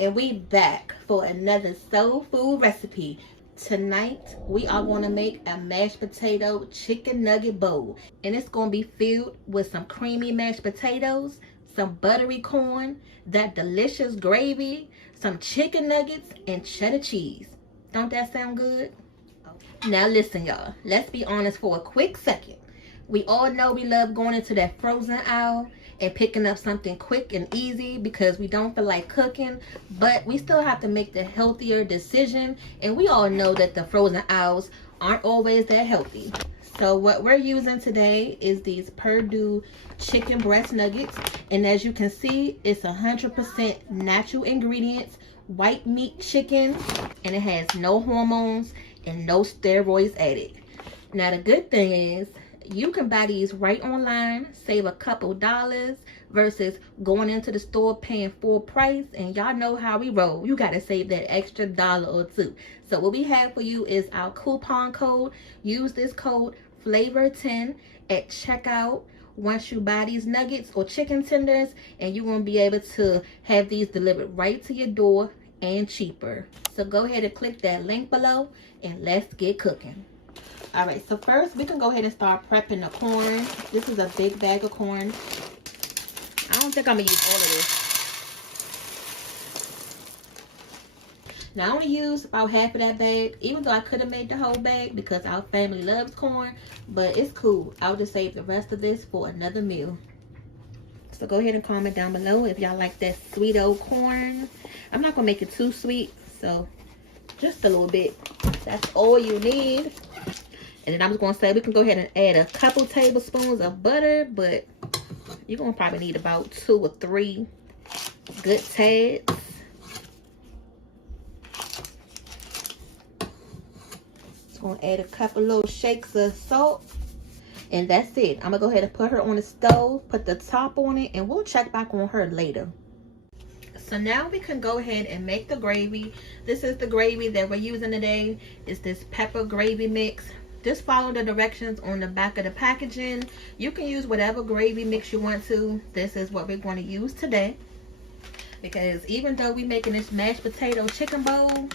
And we back for another soul food recipe. Tonight we are going to make a mashed potato chicken nugget bowl, and it's going to be filled with some creamy mashed potatoes, some buttery corn, that delicious gravy, some chicken nuggets, and cheddar cheese. Don't that sound good? Now listen, y'all, let's be honest for a quick second. We all know we love going into that frozen aisle and picking up something quick and easy because we don't feel like cooking, but we still have to make the healthier decision, and we all know that the frozen aisles aren't always that healthy. So what we're using today is these Perdue chicken breast nuggets, and as you can see, it's 100% natural ingredients, white meat chicken, and it has no hormones and no steroids added. Now the good thing is, you can buy these right online, save a couple dollars versus going into the store paying full price. And y'all know how we roll. You got to save that extra $1 or $2. So what we have for you is our coupon code. Use this code FLAVOR10 at checkout once you buy these nuggets or chicken tenders, and you're going to be able to have these delivered right to your door and cheaper. So go ahead and click that link below and let's get cooking. Alright, so first we can go ahead and start prepping the corn. This is a big bag of corn. I don't think I'm going to use all of this. Now I only use about half of that bag, even though I could have made the whole bag because our family loves corn, but it's cool. I'll just save the rest of this for another meal. So go ahead and comment down below if y'all like that sweet old corn. I'm not going to make it too sweet, so just a little bit. That's all you need. And then I'm just going to say we can go ahead and add a couple tablespoons of butter, but you're going to probably need about 2 or 3 good tads. Just going to add a couple little shakes of salt. And that's it. I'm going to go ahead and put her on the stove, put the top on it, and we'll check back on her later. So now we can go ahead and make the gravy. This is the gravy that we're using today. It's this pepper gravy mix. Just follow the directions on the back of the packaging. You can use whatever gravy mix you want to. This is what we're going to use today. Because even though we're making this mashed potato chicken bowl,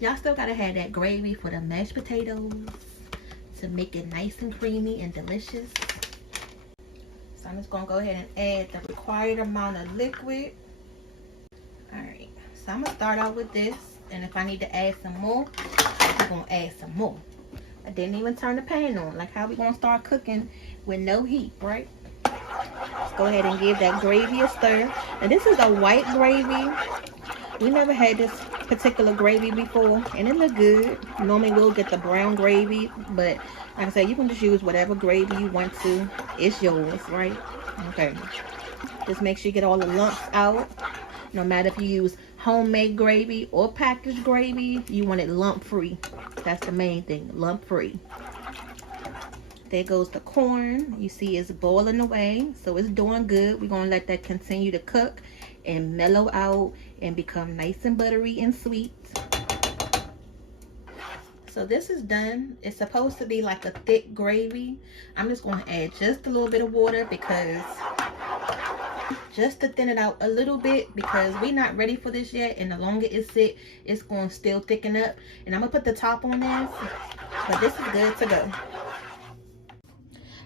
y'all still got to have that gravy for the mashed potatoes to make it nice and creamy and delicious. So I'm just going to go ahead and add the required amount of liquid. Alright, so I'm going to start out with this. And if I need to add some more, I'm going to add some more. I didn't even turn the pan on. Like how we gonna start cooking with no heat, right? Let's go ahead and give that gravy a stir. And this is a white gravy. We never had this particular gravy before, and it looked good. Normally we'll get the brown gravy, but like I said, you can just use whatever gravy you want to. It's yours, right? Okay. Just make sure you get all the lumps out. No matter if you use homemade gravy or packaged gravy, you want it lump free. That's the main thing, lump free. There goes the corn. You see it's boiling away, so it's doing good. We're gonna let that continue to cook and mellow out and become nice and buttery and sweet. So this is done. It's supposed to be like a thick gravy. I'm just going to add just a little bit of water because just to thin it out a little bit, because we're not ready for this yet, and the longer it sits, it's going to still thicken up. And I'm going to put the top on this, but this is good to go.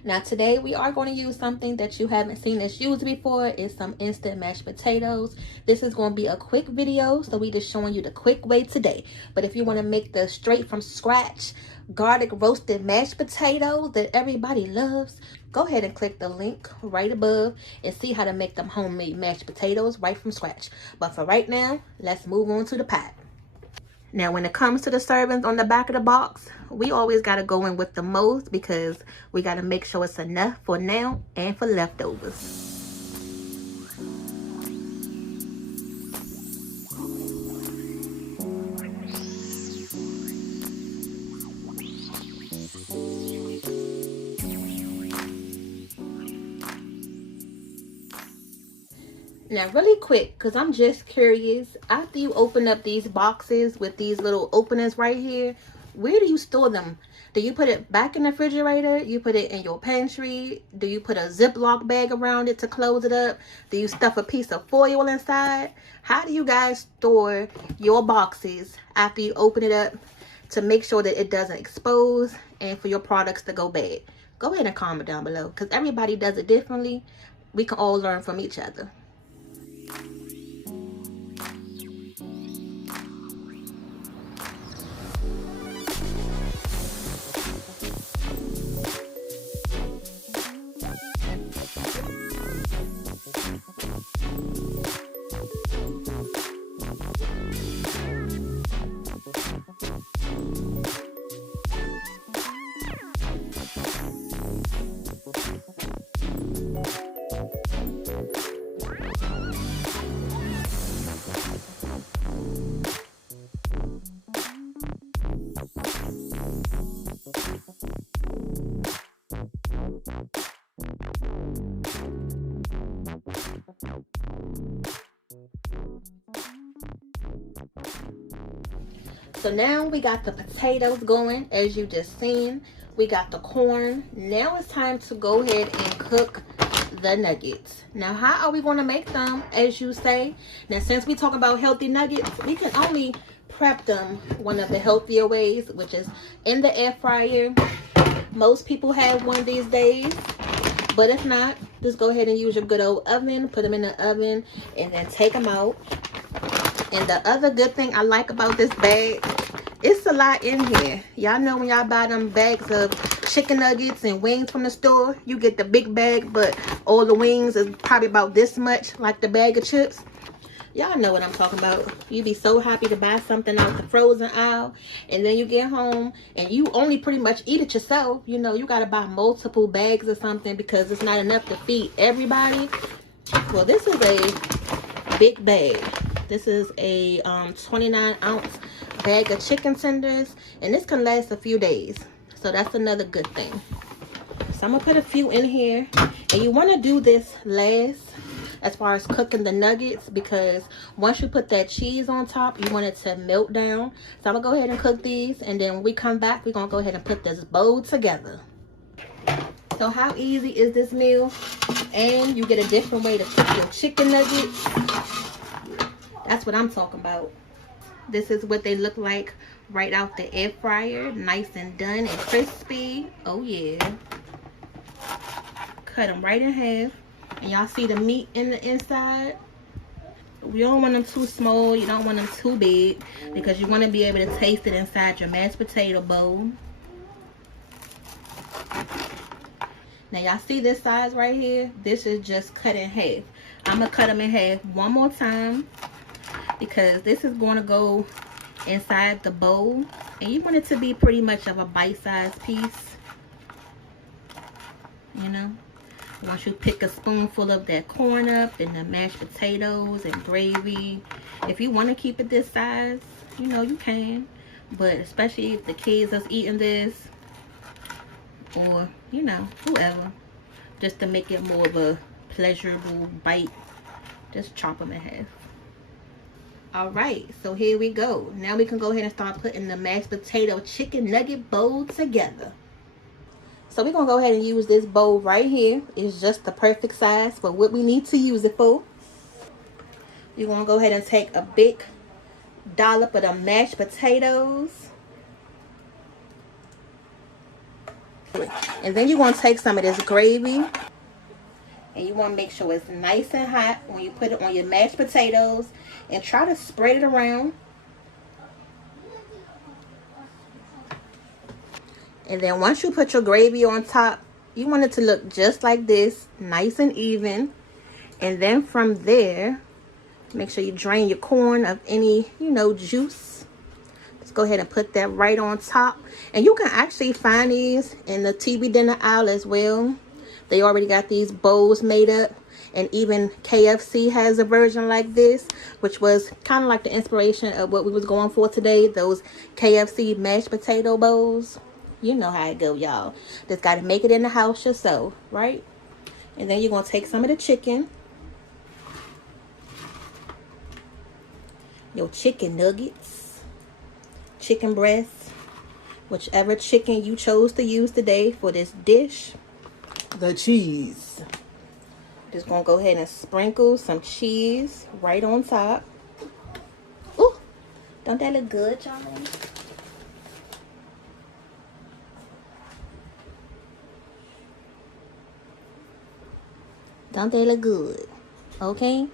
Now today we are going to use something that you haven't seen us use before. It's some instant mashed potatoes. This is going to be a quick video, so we just showing you the quick way today. But if you want to make the straight from scratch garlic roasted mashed potatoes that everybody loves, go ahead and click the link right above and see how to make them homemade mashed potatoes right from scratch. But for right now, let's move on to the pot. Now, when it comes to the servings on the back of the box, we always got to go in with the most because we got to make sure it's enough for now and for leftovers. Now really quick, because I'm just curious, after you open up these boxes with these little openings right here, where do you store them? Do you put it back in the refrigerator? You put it in your pantry? Do you put a Ziploc bag around it to close it up? Do you stuff a piece of foil inside? How do you guys store your boxes after you open it up to make sure that it doesn't expose and for your products to go bad? Go ahead and comment down below, because everybody does it differently. We can all learn from each other. So now we got the potatoes going, as you just seen. We got the corn. Now it's time to go ahead and cook the nuggets. Now, how are we going to make them, as you say? Now, since we talk about healthy nuggets, we can only prep them one of the healthier ways, which is in the air fryer. Most people have one these days, but if not, just go ahead and use your good old oven. Put them in the oven and then take them out. And the other good thing I like about this bag, it's a lot in here. Y'all know when y'all buy them bags of chicken nuggets and wings from the store, you get the big bag, but all the wings is probably about this much, like the bag of chips. Y'all know what I'm talking about. You be so happy to buy something out the frozen aisle, and then you get home and you only pretty much eat it yourself. You know, you gotta buy multiple bags or something because it's not enough to feed everybody. Well, this is a big bag. This is a 29-ounce bag of chicken tenders, and this can last a few days. So that's another good thing. So I'm gonna put a few in here, and you want to do this last as far as cooking the nuggets, because once you put that cheese on top, you want it to melt down. So I'm gonna go ahead and cook these, and then when we come back, we're gonna go ahead and put this bowl together. So how easy is this meal? And you get a different way to cook your chicken nuggets. That's what I'm talking about. This is what they look like right out the air fryer. Nice and done and crispy. Oh yeah. Cut them right in half. And y'all see the meat in the inside. You don't want them too small. You don't want them too big, because you want to be able to taste it inside your mashed potato bowl. Now y'all see this size right here? This is just cut in half. I'm going to cut them in half one more time, because this is going to go inside the bowl, and you want it to be pretty much of a bite-sized piece. You know, once you pick a spoonful of that corn up and the mashed potatoes and gravy, if you want to keep it this size, you know, you can. But especially if the kids is eating this, or you know, whoever, just to make it more of a pleasurable bite, just chop them in half. Alright, so here we go. Now we can go ahead and start putting the mashed potato chicken nugget bowl together. So we're going to go ahead and use this bowl right here. It's just the perfect size for what we need to use it for. You're going to go ahead and take a big dollop of the mashed potatoes. And then you're going to take some of this gravy. And you want to make sure it's nice and hot when you put it on your mashed potatoes. And try to spread it around. And then once you put your gravy on top, you want it to look just like this. Nice and even. And then from there, make sure you drain your corn of any, you know, juice. Just go ahead and put that right on top. And you can actually find these in the TV dinner aisle as well. They already got these bowls made up. And even KFC has a version like this, which was kind of like the inspiration of what we was going for today. Those KFC mashed potato bowls. You know how it go, y'all. Just got to make it in the house yourself, right? And then you're going to take some of the chicken. Your chicken nuggets. Chicken breasts. whichever chicken you chose to use today for this dish. The cheese. Just gonna go ahead and sprinkle some cheese right on top. Ooh, don't that look good, y'all? Don't they look good? Okay.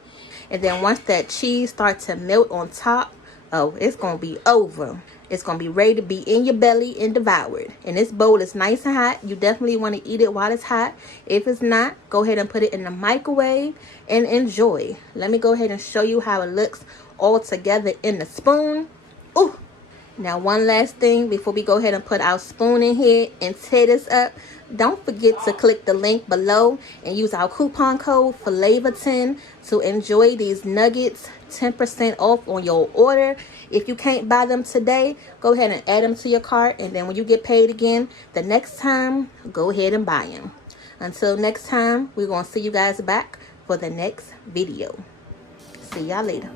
And then once that cheese starts to melt on top, oh, it's gonna be over. It's gonna be ready to be in your belly and devoured. And this bowl is nice and hot. You definitely want to eat it while it's hot. If it's not, go ahead and put it in the microwave and enjoy. Let me go ahead and show you how it looks all together in the spoon. Ooh. Now, one last thing before we go ahead and put our spoon in here and tear this up. Don't forget to click the link below and use our coupon code FLAVOR10 to enjoy these nuggets 10% off on your order. If you can't buy them today, go ahead and add them to your cart. And then when you get paid again, the next time, go ahead and buy them. Until next time, we're going to see you guys back for the next video. See y'all later.